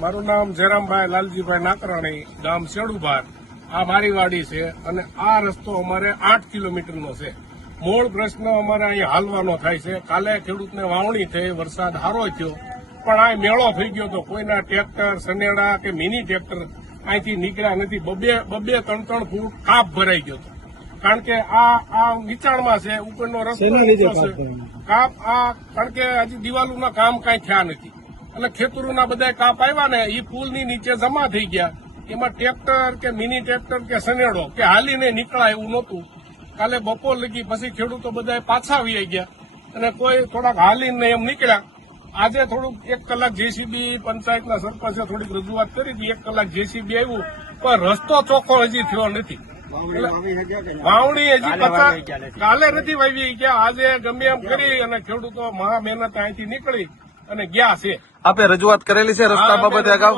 મારું નામ જયરામભાઈ લાલજીભાઈ નાકરાણી, ગામ શેડુબાર. આ મારી વાડી છે અને આ રસ્તો અમારે 8 કિલોમીટરનો છે. મૂળ પ્રશ્ન અમારે અહીં હાલવાનો થાય છે. કાલે ખેડૂતને વાવણી થઈ, વરસાદ સારો થયો, પણ આ મેળો થઈ ગયો તો કોઈના ટ્રેક્ટર, સનેડા કે મિની ટ્રેક્ટર અહીંથી નીકળ્યા નથી. બબે 3-3 ફૂટ કાપ ભરાઈ ગયો હતો. કારણ કે આ નીચાણમાં છે, ઉપરનો રસ્તો છે. કાપ કારણ કે હજી દિવાલોના કામ કાંઈ થયા નથી. એટલે ખેતરોના બધા કાપ આવ્યા ને એ પુલની નીચે જમા થઈ ગયા. એમાં ટ્રેક્ટર કે મિની ટ્રેક્ટર કે સનેડો કે હાલીને નીકળાય એવું નહોતું. કાલે બપોર લગી પછી ખેડૂતો બધા પાછા આવી ગયા અને કોઈ થોડાક હાલીને એમ નીકળ્યા. આજે થોડુંક 1 કલાક જેસીબી પંચાયતના સરપંચે થોડીક રજૂઆત કરી હતી. 1 કલાક જેસીબી આવ્યું, પણ રસ્તો ચોખ્ખો હજી થયો નથી. વાવણી હજી કાલે નથી વાવી ગયા. આજે ગમે એમ કરી અને ખેડૂતો મહા મહેનત અહીંથી નીકળી અને ગયા છે. આપે રજૂઆત કરેલી છે રસ્તા બાબતે અગાઉ?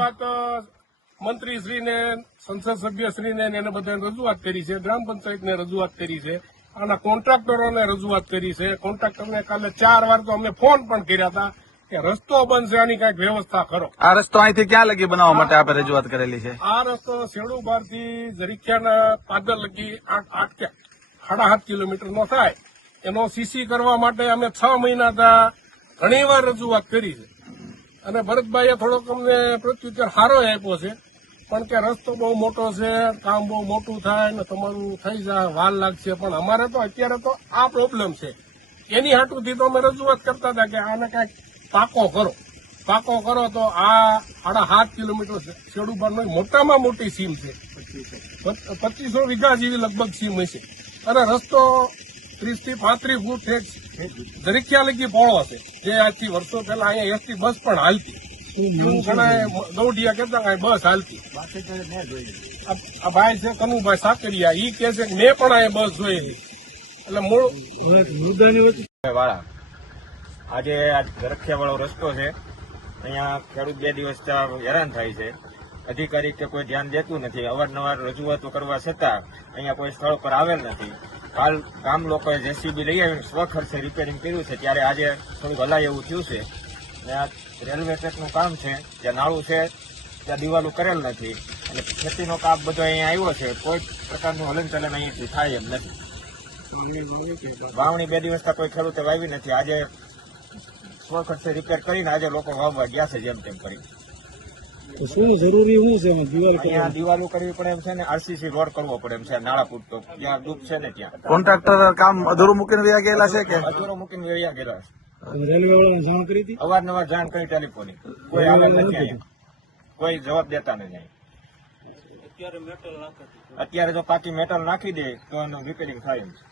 મંત્રીશ્રીને, સંસદ સભ્યશ્રીને એને બધાને રજૂઆત કરી છે. ગ્રામ પંચાયતને રજૂઆત કરી છે. આના કોન્ટ્રાક્ટરોને રજૂઆત કરી છે. કોન્ટ્રાક્ટરને કાલે 4 વાર તો અમને ફોન પણ કર્યા હતા કે રસ્તો બંધ છે, આની કઈક વ્યવસ્થા કરો. આ રસ્તો અહીંથી ક્યાં લગી બનાવવા માટે આપે રજૂઆત કરેલી છે? આ રસ્તો શેડુબાર થી જરીખ્યાના પાદર લગી 8.5 કિલોમીટરનો થાય. એનો સીસી કરવા માટે અમે 6 મહિના ઘણી વાર રજૂઆત કરી છે અને ભરતભાઈએ થોડોક અમને પ્રત્યુત્તર સારો આપ્યો છે. પણ કે રસ્તો બહુ મોટો છે, કામ બહુ મોટું થાય ને તમારું થઈ જાય, વાર લાગશે. પણ અમારે તો અત્યારે તો આ પ્રોબ્લેમ છે. એની હાટુથી તો અમે રજૂઆત કરતા હતા કે આને કાંઈક પાકો કરો તો આ 7.5 કિલોમીટર શેડુબારનો મોટામાં મોટી સીમ છે. 2500 વીઘા જેવી લગભગ સીમ હશે અને રસ્તો 30 થી 35 ફૂટ દરિખ્યા લગી પહોળો છે. જે આજથી વર્ષો પહેલા અહીંયા એસટી બસ પણ હાલતી. ગૌડિયા કહેતા કે બસ હાલતી. આ ભાઈ છે કનુભાઈ સાકરિયા, ઈ કે છે કે મેં પણ અહીંયા બસ જોયેલી. એટલે મૂળ મુદ્દાની વાળા આજે ગરખિયા વાળો રસ્તો છે. અહીંયા ખેડૂત 2 દિવસ હેરાન થાય છે. અધિકારી કે કોઈ ધ્યાન દેતું નથી. અવારનવાર રજૂઆતો કરવા છતાં અહીંયા કોઈ સ્થળ પર આવેલ નથી. કાલ ગામ લોકોએ જેસીબી લઈ આવીને સ્વખર્ચે રિપેરિંગ કર્યું છે. ત્યારે આજે થોડુંક હલાય એવું થયું છે. અને આ રેલવે ટ્રેકનું કામ છે, જ્યાં નાળું છે ત્યાં દિવાલો કરેલ નથી અને ખેતીનો કાપ બધો અહીંયા આવ્યો છે. કોઈ પ્રકારનું હલનચલન અહીંથી થાય એમ નથી. વાવણી 2 દિવસથી કોઈ ખેડૂતે વાવી નથી. આજે સ્વખર્ચે રિપેર કરીને આજે લોકો વાવવા ગયા છે જેમ તેમ કરી. શું જરૂરી શું છે? અહીંયા દિવાલો કરવી પડે એમ છે ને આરસીસી રોડ કરવો પડે એમ છે. નાળા પૂરતો જ્યાં ડૂબ છે ને ત્યાં કોન્ટ્રાક્ટર કામ અધૂરું મૂકીને વયા ગયેલા છે કે અધૂરો મૂકીને વયા ગયેલા છે. રેલવે વાળાને જાણ કરી હતી? અવારનવાર જાણ કરી ટેલિફોનની. કોઈ આવે નથી અહીંયા. કોઈ જવાબ દેતા નથી. અત્યારે જો પાકી મેટલ નાખી દે તો એનું રિપેરિંગ થાય એમ છે.